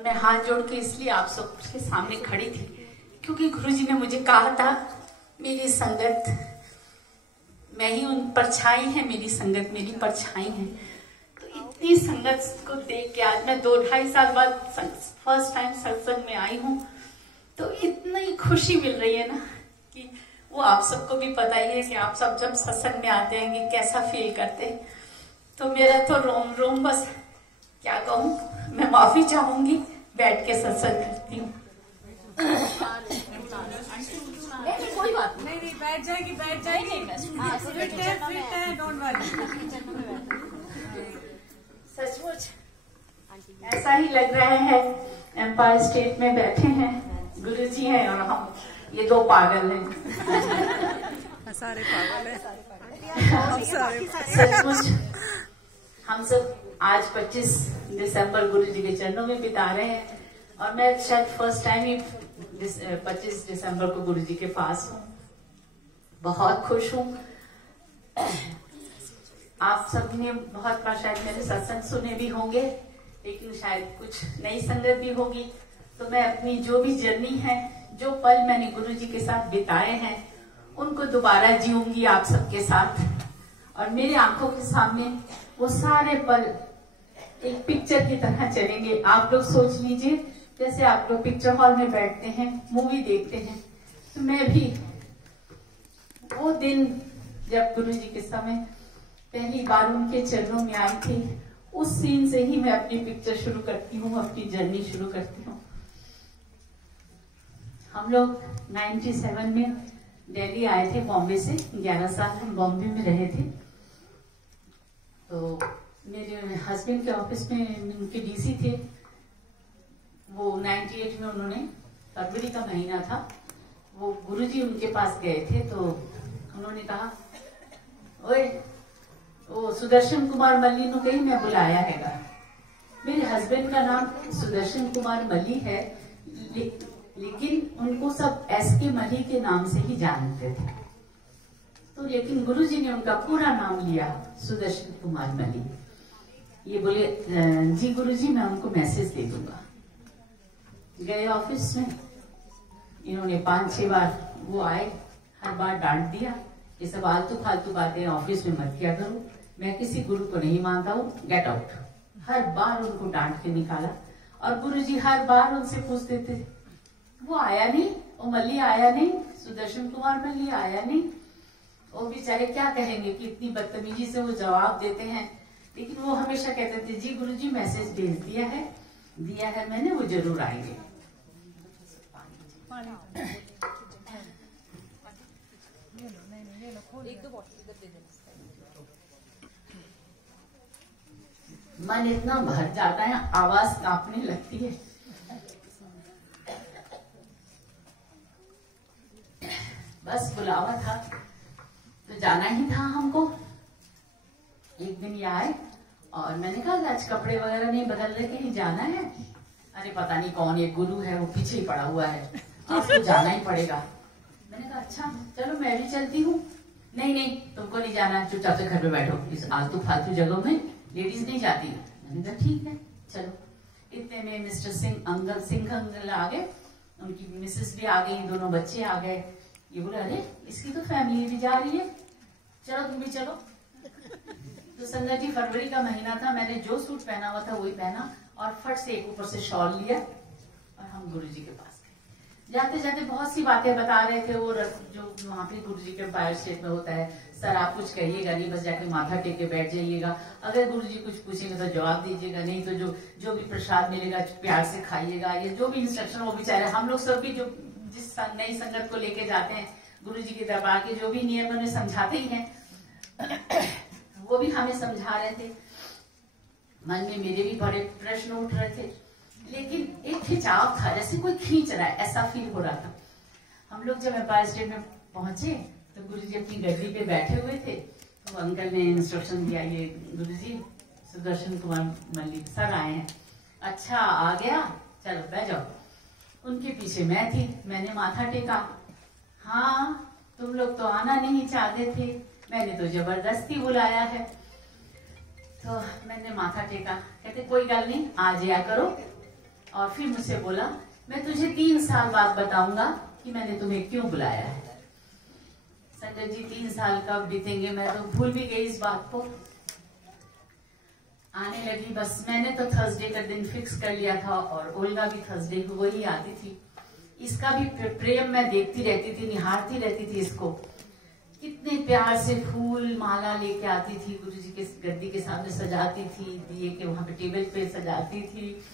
मैं हाथ जोड़ के इसलिए आप सबके सामने खड़ी थी क्योंकि गुरुजी ने मुझे कहा था मेरी संगत, मैं ही उन परछाई है, मेरी संगत मेरी परछाई है। तो इतनी संगत को देख के आज मैं 2-2.5 साल बाद फर्स्ट टाइम सत्संग में आई हूँ, तो इतनी खुशी मिल रही है ना कि वो आप सबको भी पता ही है कि आप सब जब सत्संग में आते हैं कि कैसा फील करते हैं। तो मेरा तो रोम रोम बस क्या कहूँ, मैं माफी चाहूंगी, बैठ के सत्संग करती हूँ। नहीं कोई बात नहीं, बैठ जाएगी फिट है, डोंट वरी। सचमुच ऐसा ही लग रहा है, एम्पायर स्टेट में बैठे हैं, गुरुजी हैं और हम ये दो पागल हैं। सारे पागल हैं। सचमुच हम सब आज 25 दिसंबर गुरुजी के चरणों में बिता रहे हैं और मैं शायद फर्स्ट टाइम ही 25 दिसंबर को गुरुजी के पास हूँ। बहुत खुश हूँ। आप सबने बहुत बार शायद मेरे सत्संग सुने भी होंगे, लेकिन शायद कुछ नई संगत भी होगी। तो मैं अपनी जो भी जर्नी है, जो पल मैंने गुरुजी के साथ बिताए हैं, उनको दोबारा जीऊंगी आप सबके साथ। और मेरी आंखों के सामने वो सारे पल एक पिक्चर की तरह चलेंगे। आप लोग सोच लीजिए जैसे आप लोग पिक्चर हॉल में बैठते हैं, मूवी देखते हैं, तो मैं भी वो दिन जब गुरुजी के समय पहली बार उनके चरणों में आई थी, उस सीन से ही मैं अपनी पिक्चर शुरू करती हूँ, अपनी जर्नी शुरू करती हूँ। हम लोग 97 में दिल्ली आए थे बॉम्बे से, 11 साल हम बॉम्बे में रहे थे। तो मेरे हस्बैंड के ऑफिस में उनके डीसी थे, वो 98 में उन्होंने, फरवरी का महीना था, वो गुरुजी उनके पास गए थे। तो उन्होंने कहा, ओए वो सुदर्शन कुमार मल्ली नु कहीं मैं बुलाया हैगा। मेरे हस्बैंड का नाम सुदर्शन कुमार मल्ली है, लेकिन उनको सब एसके मल्ली के नाम से ही जानते थे। तो लेकिन गुरुजी ने उनका पूरा नाम लिया, सुदर्शन कुमार मल्ली। ये बोले, जी गुरुजी मैं उनको मैसेज दे दूंगा। गए ऑफिस में, इन्होंने 5-6 बार, वो आए, हर बार डांट दिया, ये सब आलतू फालतू बातें ऑफिस में मत किया करो, मैं किसी गुरु को नहीं मानता हूँ, गेट आउट। हर बार उनको डांट के निकाला। और गुरुजी हर बार उनसे पूछते थे, वो आया नहीं, वो मल्ली आया नहीं, सुदर्शन कुमार मल्ली आया नहीं। वो बेचारे क्या कहेंगे कि इतनी बदतमीजी से वो जवाब देते हैं, लेकिन वो हमेशा कहते थे, जी गुरुजी मैसेज भेज दिया है मैंने, वो जरूर आएंगे। मन इतना भर जाता है, आवाज कांपने लगती है। बस बुलावा था तो जाना ही था हमको। एक दिन ये आए और मैंने कहा आज कपड़े वगैरह नहीं बदल रहे, कहीं जाना है? अरे पता नहीं कौन एक गुरु है, वो पीछे ही पड़ा हुआ है, आपको जाना ही पड़ेगा। मैंने कहा अच्छा चलो मैं भी चलती हूँ। नहीं तुमको नहीं जाना, चुपचाप से घर पे बैठो, इस आलतू फालतू जगहों में लेडीज नहीं जाती। मैंने कहा ठीक है चलो। इतने में मिस्टर सिंह अंकल आ गए, उनकी मिसेस भी आ गई, दोनों बच्चे आ गए। ये बोले अरे इसकी तो फैमिली भी जा रही है, चलो तुम भी चलो। तो संगत जी फरवरी का महीना था, मैंने जो सूट पहना हुआ था वही पहना और फट से एक ऊपर से शॉल लिया और हम गुरुजी के पास गए। जाते जाते बहुत सी बातें बता रहे थे, वो जो वहां पे गुरुजी के एम्पायर स्टेट में होता है, सर आप कुछ कहिएगा नहीं, बस जाके माथा टेक के बैठ जाइएगा, अगर गुरुजी कुछ पूछेंगे तो जवाब दीजिएगा, नहीं तो जो भी प्रसाद मिलेगा प्यार से खाइएगा, ये जो भी इंस्ट्रक्शन। वो बेचारे हम लोग सब भी जो जिस नई संगत को लेके जाते हैं गुरुजी के दरबार के जो भी नियम उन्हें समझाते ही हैं, वो भी हमें समझा रहे थे। मन में मेरे भी बड़े प्रश्न उठ रहे थे, लेकिन एक खिंचाव था, जैसे कोई खींच रहा है, ऐसा फील हो रहा था। हम लोग जब एम्पायर स्टेट में पहुंचे तो गुरुजी अपनी गद्दी पे बैठे हुए थे, तो अंकल ने इंस्ट्रक्शन दिया, ये गुरुजी सुदर्शन कुमार मल्लिक सर आए हैं। अच्छा आ गया, चलो बैठ जाओ। उनके पीछे मैं थी, मैंने माथा टेका। हाँ तुम लोग तो आना नहीं चाहते थे, मैंने तो जबरदस्ती बुलाया है। तो मैंने माथा टेका, कहते कोई गल नहीं, आ जाया करो, और फिर मुझसे बोला, मैं तुझे 3 साल बाद बताऊंगा कि मैंने तुम्हें क्यों बुलाया है। संजय जी 3 साल कब बीतेंगे, मैं तो भूल भी गई इस बात को। आने लगी, बस मैंने तो थर्सडे का दिन फिक्स कर लिया था और ओल्गा भी थर्सडे को वही आती थी। इसका भी प्रेम मैं देखती रहती थी, निहारती रहती थी इसको। कितने प्यार से फूल माला लेके आती थी, गुरुजी के गद्दी के सामने सजाती थी, दिए के वहां पे टेबल पे सजाती थी।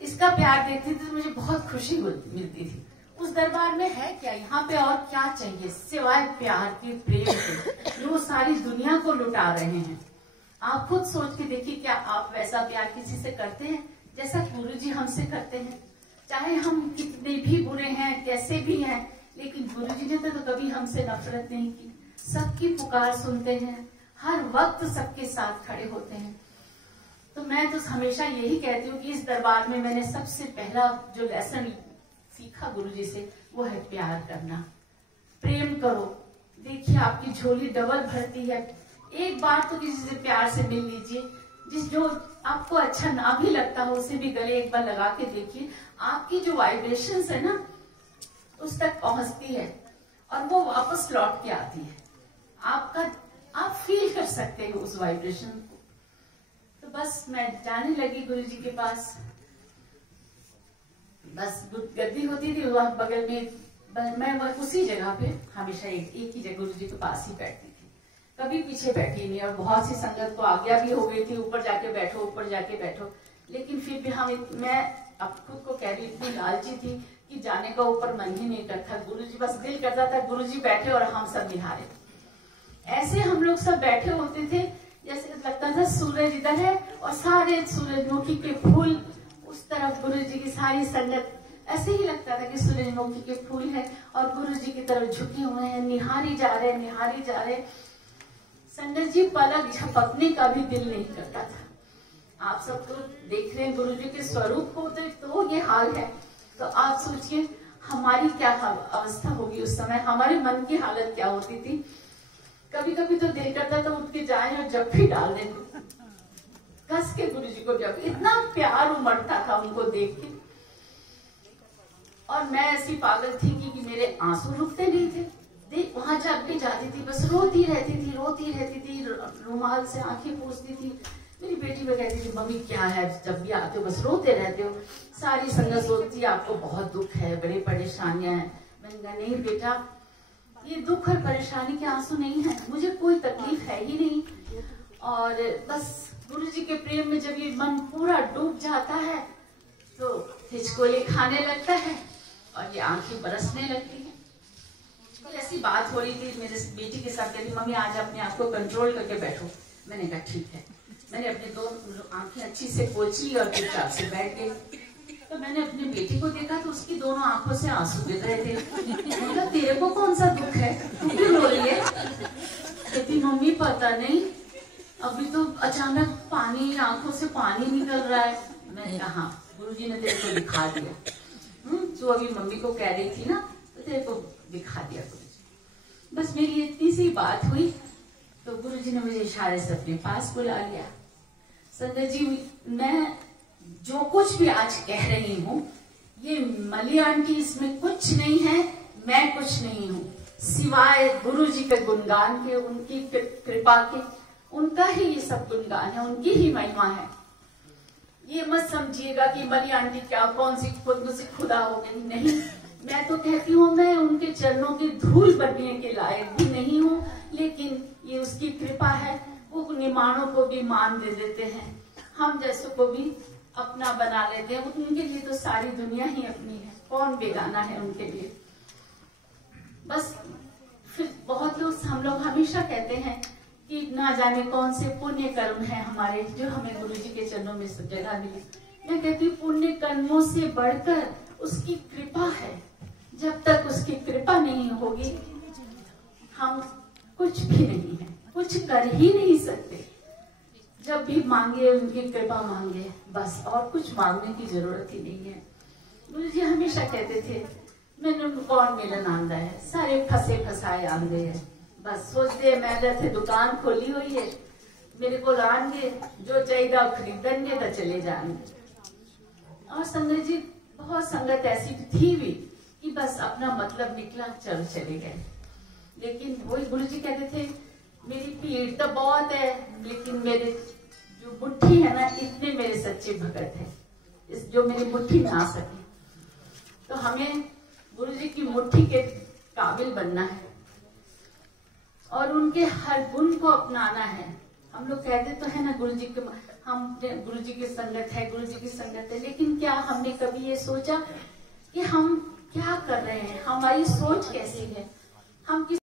इसका प्यार देखती थी तो मुझे बहुत खुशी मिलती थी। उस दरबार में है क्या, यहाँ पे और क्या चाहिए सिवाय प्यार के, प्रेम के। वो सारी दुनिया को लुटा रहे हैं। आप खुद सोच के देखिए, क्या आप वैसा प्यार किसी से करते हैं जैसा गुरुजी हमसे करते हैं? चाहे हम कितने भी बुरे हैं, कैसे भी हैं, लेकिन गुरुजी ने तो कभी हमसे नफरत नहीं की। सबकी पुकार सुनते हैं, हर वक्त सबके साथ खड़े होते हैं। तो मैं तो हमेशा यही कहती हूँ कि इस दरबार में मैंने सबसे पहला जो लेसन सीखा गुरुजी से, वो है प्यार करना। प्रेम करो, देखिए आपकी झोली डबल भरती है। एक बार तो किसी से प्यार से मिल लीजिए, जो आपको अच्छा ना भी लगता हो उसे भी गले एक बार लगा के देखिए। आपकी जो वाइब्रेशंस है ना, उस तक पहुंचती है और वो वापस लौट के आती है। आप फील कर सकते हो उस वाइब्रेशन को। तो बस मैं जाने लगी गुरुजी के पास। बस गद्दी होती थी वहां बगल में, मैं उसी जगह पे हमेशा एक ही जगह गुरुजी के पास ही बैठती थी, कभी पीछे बैठी नहीं। और बहुत सी संगत को आज्ञा भी हो गई थी, ऊपर जाके बैठो, ऊपर जाके बैठो। लेकिन फिर भी मैं अब खुद को कह रही, इतनी लालची थी कि जाने का ऊपर मन ही नहीं करता। गुरुजी बस दिल करता था गुरुजी बैठे और हम सब निहारे। ऐसे हम लोग सब बैठे होते थे जैसे लगता था सूरज इधर है और सारे सूरजमुखी के फूल उस तरफ, गुरुजी की सारी संगत ऐसे ही लगता था कि सूरजमुखी के फूल है और गुरुजी की तरफ झुके हुए हैं, निहारी जा रहे, निहारी जा रहे। संगत जी पलक झपकने का भी दिल नहीं करता था। आप सब तो देख रहे हैं गुरुजी के स्वरूप को, तो ये हाल है। तो आप सोचिए हमारी क्या अवस्था होगी उस समय, हमारे मन की हालत क्या होती थी। कभी कभी तो दिल करता था उठ के जाए और जब भी डाल दें कस के गुरुजी को, जब इतना प्यार उमड़ता था उनको देख के। और मैं ऐसी पागल थी कि मेरे आंसू रुकते नहीं थे। देख वहां जब भी जाती थी बस रोती रहती थी, रुमाल से आंखें पोंछती थी। मेरी बेटी भी कहती थी, मम्मी क्या है, जब भी आते हो बस रोते रहते हो। सारी संगत सोचती आपको बहुत दुख है, बड़ी परेशानियां हैं। मैंने कहा नहीं बेटा, ये दुख और परेशानी के आंसू नहीं है, मुझे कोई तकलीफ है ही नहीं। और बस गुरुजी के प्रेम में जब ये मन पूरा डूब जाता है तो हिचकोले खाने लगता है और ये आंखें बरसने लगती है। कल ऐसी बात हो रही थी मेरे बेटी के साथ, कहती मम्मी आज अपने आप को कंट्रोल करके बैठो। मैंने कहा ठीक है। मैंने अपनी 2 आंखें अच्छी से पोंछी और चुपचाप से बैठ गई। तो मैंने अपनी बेटी को देखा तो उसकी दोनों आंखों से आंसू गिर रहे थे। मतलब तेरे को कौन सा दुख है, तू क्यों रो रही है? कहती मम्मी पता नहीं, अभी तो अचानक पानी, आंखों से पानी निकल रहा है। मैंने कहा गुरुजी ने तेरे को दिखा दिया। जो अभी मम्मी को कह रही थी ना, तो तेरे को दिखा दिया गुरुजी। बस मेरी इतनी सी बात हुई तो गुरुजी ने मुझे इशारे से अपने पास बुला लिया। संजय जी, मैं जो कुछ भी आज कह रही हूँ, ये मली आंटी इसमें कुछ नहीं है, मैं कुछ नहीं हूँ, सिवाय गुरुजी के गुणगान के, उनकी कृपा के। उनका ही ये सब गुणगान है, उनकी ही महिमा है। ये मत समझिएगा कि मली आंटी क्या कौन सी खुदा हो गई, नहीं। मैं तो कहती हूँ मैं उनके चरणों की धूल बनने के लायक भी नहीं हूँ, लेकिन ये उसकी कृपा है। वो निमाणों को भी मान दे देते हैं, हम जैसों को भी अपना बना लेते हैं। उनके लिए तो सारी दुनिया ही अपनी है, कौन बेगाना है उनके लिए। बस फिर बहुत लोग, हम लोग हमेशा कहते हैं कि ना जाने कौन से पुण्य कर्म है हमारे जो हमें गुरुजी के चरणों में सब जगह मिली। मैं कहती हूँ पुण्य कर्मों से बढ़कर उसकी कृपा है। जब तक उसकी कृपा नहीं होगी हम कुछ भी नहीं है, कुछ कर ही नहीं सकते। जब भी मांगे उनकी कृपा मांगे, बस और कुछ मांगने की जरूरत ही नहीं है। गुरुजी हमेशा कहते थे मैंने कौन मिलन आंदा है, सारे फंसे फसाए आंदे हैं। बस सोचते मेहनत है, दुकान खोली हुई है, मेरे को आएंगे जो चाहिए खरीदेंगे तो चले जाएंगे। और संगत जी बहुत संगत ऐसी थी भी कि बस अपना मतलब निकला, चले गए। लेकिन वही गुरु जी कहते थे, मेरी भीड़ तो बहुत है, लेकिन मेरे जो मुट्ठी है ना, इतने मेरे सच्चे भगत हैं, इस जो मेरी मुट्ठी में आ सके। तो हमें गुरु जी की मुट्ठी के काबिल बनना है और उनके हर गुण को अपनाना है। हम लोग कहते तो है ना गुरु जी के, हम गुरु जी की संगत है, गुरु जी की संगत है, लेकिन क्या हमने कभी ये सोचा कि हम क्या कर रहे हैं, हमारी सोच कैसी है, हम किस